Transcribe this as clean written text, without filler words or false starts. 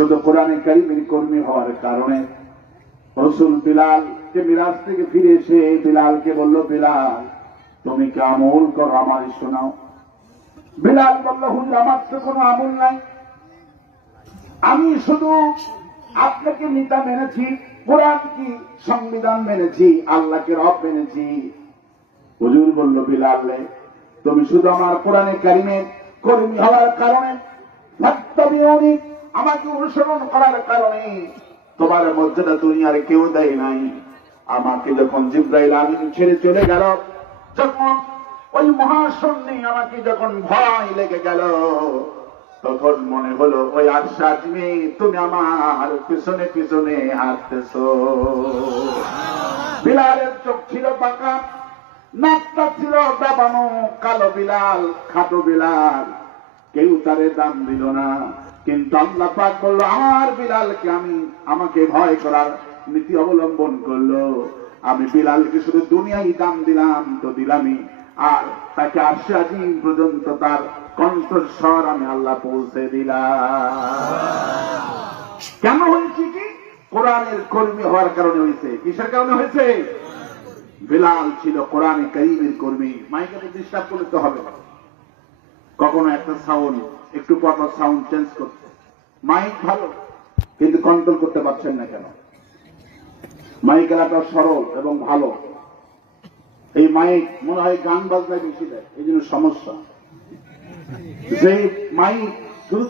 শুধু কোরআনে কারীমের কর্মী হওয়ার কারণে রাসূল বিলালকে মিরাজ থেকে ফিরে এসে বিলালকে বলল, বিলাল তুমি কি আমল করো, আমার শোনাও। বিলাল বলল, হুজুর আমার তো কোনো আমল নাই, আমি শুধু আপনাকে নেতা মেনেছি, কোরআন কি সংবিধান মেনেছি, আল্লাহকে রব মেনেছি। হুজুর বলল, বিলাল তুমি শুধু আমার কোরআনে কারীমের কর্মী হওয়ার কারণে, ফাত্তাবিউনি আমাকে অনুসরণ করার কারণে তোমার মর্যাদা দুনিয়ার কেউ দেয় নাই। আমাকে যখন জিবরাইল আমিন ছেড়ে চলে গেল, যখন ওই মহাশূন্যে আমাকে যখন ভয় লেগে গেল, তখন মনে হলো ওই আরশ আজিমে তুমি আমার পিছনে পিছনে হাঁটতেছো। বিলালের চোখ ছিল বাঁকা, নাকটা ছিল দাবানো, কালো বিলাল, খাটো বিলাল, কেউ তারে দাম দিল না। কিন্তু আল্লাহ পাক বলল, আমার বিলালকে আমাকে ভয় করার নীতি অবলম্বন করলো, আমি বিলালকে শুধু দুনিয়ায় দাম দিলাম তো দিলামই, আর তাকে আরশে আজিম পর্যন্ত তার কণ্ঠস্বর আমি আল্লাহ পৌঁছে দিলাম। কেন হয়েছে কি? কোরআনের কর্মী হওয়ার কারণে হয়েছে। কিসের কারণে হয়েছে? বিলাল ছিল কোরআনে কারীমের কর্মী। মাইকে ডিস্টার্ব করতে হবে, কখনো একটা সাউন্ড একটু পর সাউন্ড চেঞ্জ করছে। মাইক ভালো, কিন্তু কন্ট্রোল করতে পারছেন না কেন? মাইক এলাকা সরল এবং ভালো, এই মাইক মনে হয় গান বাজনায় বেশি দেয়, এই জন্য সমস্যা। যে মাইক শুরু